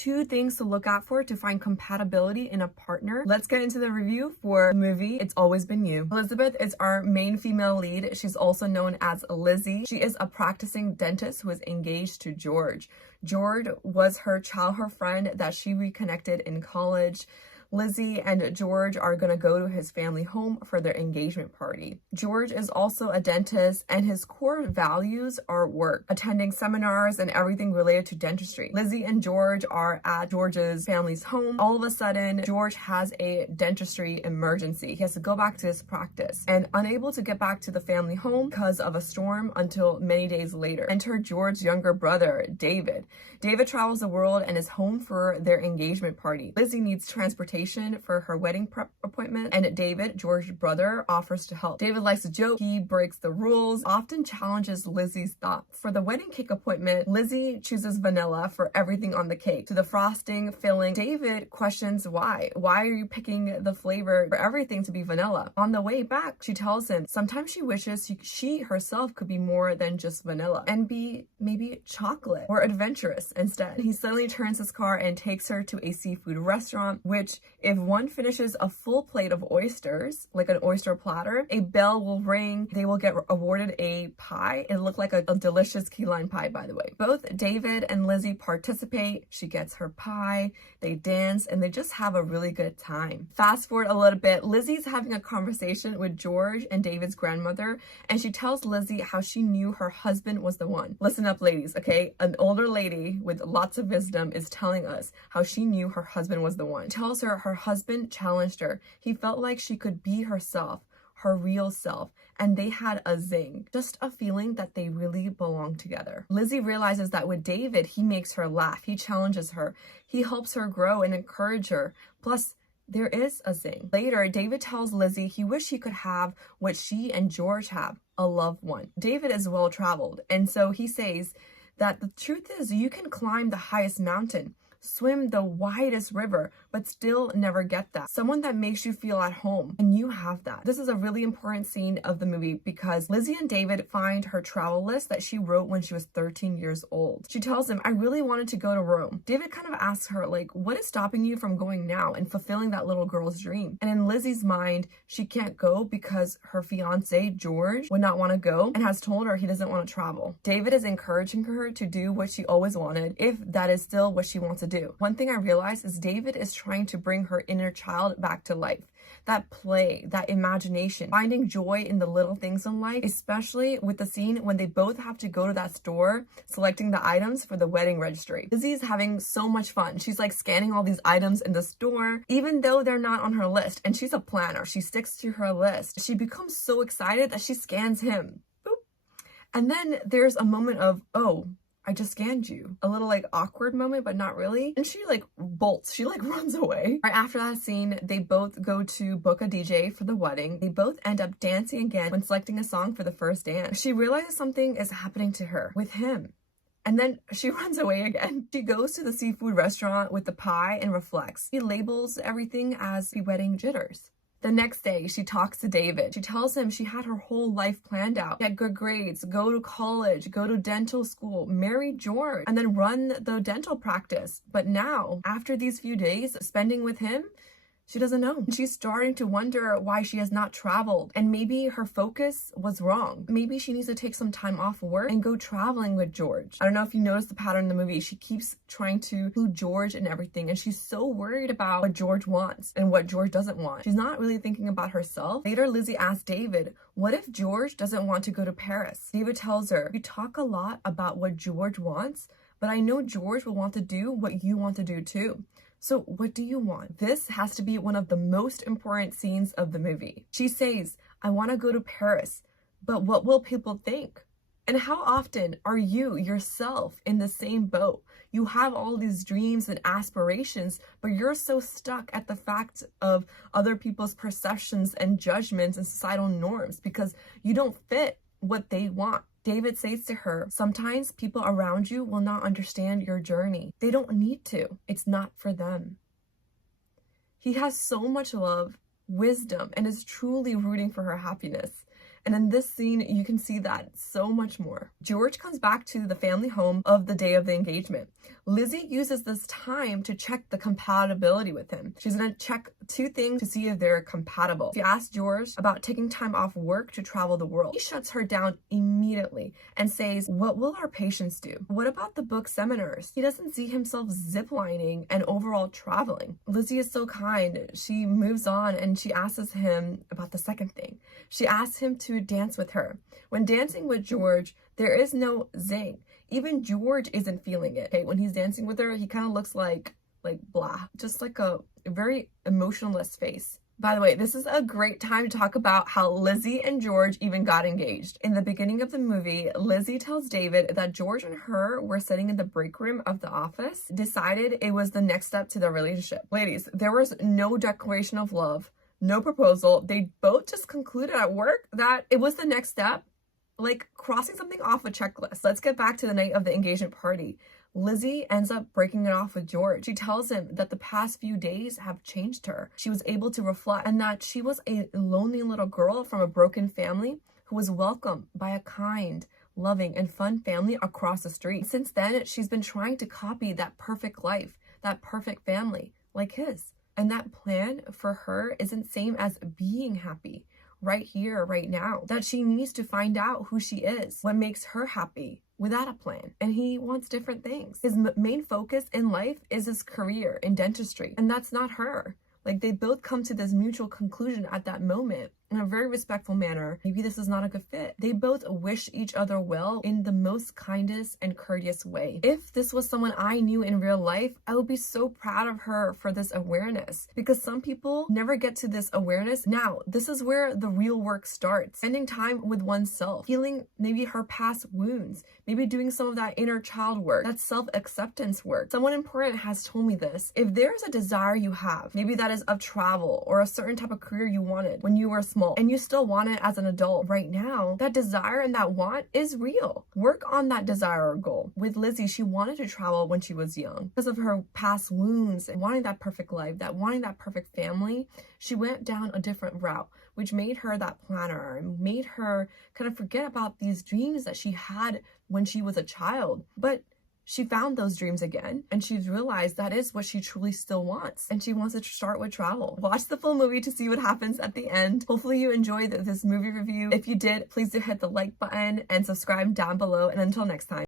2 things to look out for to find compatibility in a partner. Let's get into the review for the movie It's Always Been You. Elizabeth is our main female lead. She's also known as Lizzie. She is a practicing dentist who is engaged to George. George was her childhood friend that she reconnected in college. Lizzie and George are gonna go to his family home for their engagement party. George is also a dentist and his core values are work, attending seminars and everything related to dentistry. Lizzie and George are at George's family's home. All of a sudden, George has a dentistry emergency. He has to go back to his practice and unable to get back to the family home because of a storm until many days later. Enter George's younger brother, David. David travels the world and is home for their engagement party. Lizzie needs transportation for her wedding prep appointment, and David, George's brother, offers to help. David likes to joke, he breaks the rules, often challenges Lizzie's thoughts. For the wedding cake appointment, Lizzie chooses vanilla for everything on the cake, to the frosting, filling. David questions why. Why are you picking the flavor for everything to be vanilla? On the way back, she tells him sometimes she wishes she herself could be more than just vanilla and be maybe chocolate or adventurous instead. He suddenly turns his car and takes her to a seafood restaurant, which if one finishes a full plate of oysters, like an oyster platter, a bell will ring. They will get awarded a pie. It looked like a delicious key lime pie, by the way. Both David and Lizzie participate. She gets her pie, they dance, and they just have a really good time. Fast forward a little bit, Lizzie's having a conversation with George and David's grandmother, and she tells Lizzie how she knew her husband was the one. Listen up, ladies, okay? An older lady with lots of wisdom is telling us how she knew her husband was the one. She tells her husband challenged her. He felt like she could be herself, her real self, and they had a zing. Just a feeling that they really belong together. Lizzie realizes that with David, he makes her laugh. He challenges her. He helps her grow and encourage her. Plus, there is a zing. Later, David tells Lizzie he wished he could have what she and George have, a loved one. David is well-traveled, and so he says that the truth is you can climb the highest mountain, swim the widest river, but still never get that. Someone that makes you feel at home, and you have that. This is a really important scene of the movie because Lizzie and David find her travel list that she wrote when she was 13 years old. She tells him, I really wanted to go to Rome. David kind of asks her, like, what is stopping you from going now and fulfilling that little girl's dream? And in Lizzie's mind, she can't go because her fiance, George, would not want to go and has told her he doesn't want to travel. David is encouraging her to do what she always wanted, if that is still what she wants to do. One thing I realized is David is trying to bring her inner child back to life. That play, that imagination, finding joy in the little things in life, especially with the scene when they both have to go to that store, selecting the items for the wedding registry. Lizzie's having so much fun. She's like scanning all these items in the store, even though they're not on her list. And she's a planner. She sticks to her list. She becomes so excited that she scans him. Boop. And then there's a moment of, oh, I just scanned you. A little like awkward moment, but not really. And she like bolts, she like runs away. Right after that scene, they both go to book a DJ for the wedding. They both end up dancing again when selecting a song for the first dance. She realizes something is happening to her with him. And then she runs away again. She goes to the seafood restaurant with the pie and reflects. He labels everything as the wedding jitters. The next day, she talks to David. She tells him she had her whole life planned out. Get good grades, go to college, go to dental school, marry George, and then run the dental practice. But now, after these few days spending with him, she doesn't know. She's starting to wonder why she has not traveled, and maybe her focus was wrong. Maybe she needs to take some time off work and go traveling with George. I don't know if you noticed the pattern in the movie. She keeps trying to include George and everything, and she's so worried about what George wants and what George doesn't want. She's not really thinking about herself. Later, Lizzie asks David, what if George doesn't want to go to Paris? David tells her, you talk a lot about what George wants, but I know George will want to do what you want to do too. So what do you want? This has to be one of the most important scenes of the movie. She says, I want to go to Paris, but what will people think? And how often are you yourself in the same boat? You have all these dreams and aspirations, but you're so stuck at the fact of other people's perceptions and judgments and societal norms because you don't fit what they want. David says to her, sometimes people around you will not understand your journey. They don't need to. It's not for them. He has so much love, wisdom, and is truly rooting for her happiness. And in this scene, you can see that so much more. George comes back to the family home of the day of the engagement. Lizzie uses this time to check the compatibility with him. She's gonna check 2 things to see if they're compatible. She asks George about taking time off work to travel the world. He shuts her down immediately and says, what will our patients do? What about the book seminars? He doesn't see himself ziplining and overall traveling. Lizzie is so kind. She moves on and she asks him about the second thing. She asks him to dance with her. When dancing with George, there is no zing. Even George isn't feeling it. Okay, when he's dancing with her, he kind of looks like blah, just like a very emotionless face. By the way, this is a great time to talk about how Lizzie and George even got engaged. In the beginning of the movie, Lizzie tells David that George and her were sitting in the break room of the office, decided it was the next step to their relationship. Ladies, there was no declaration of love, no proposal. They both just concluded at work that it was the next step, like crossing something off a checklist. Let's get back to the night of the engagement party. Lizzie ends up breaking it off with George. She tells him that the past few days have changed her. She was able to reflect and that she was a lonely little girl from a broken family who was welcomed by a kind, loving, and fun family across the street. Since then, she's been trying to copy that perfect life, that perfect family like his. And that plan for her isn't same as being happy right here, right now. That she needs to find out who she is, what makes her happy without a plan. And he wants different things. His main focus in life is his career in dentistry. And that's not her. Like, they both come to this mutual conclusion at that moment in a very respectful manner. Maybe this is not a good fit. They both wish each other well in the most kindest and courteous way. If this was someone I knew in real life, I would be so proud of her for this awareness, because some people never get to this awareness. Now, this is where the real work starts. Spending time with oneself, healing maybe her past wounds, maybe doing some of that inner child work, that self-acceptance work. Someone important has told me this. If there's a desire you have, maybe that is of travel or a certain type of career you wanted when you were small, and you still want it as an adult right now, that desire and that want is real. Work on that desire or goal. With Lizzie, she wanted to travel when she was young. Because of her past wounds and wanting that perfect life, wanting that perfect family, she went down a different route, which made her that planner and made her kind of forget about these dreams that she had when she was a child. But she found those dreams again, and she's realized that is what she truly still wants, and she wants to start with travel. Watch the full movie to see what happens at the end. Hopefully you enjoyed this movie review. If you did, please do hit the like button and subscribe down below, and until next time.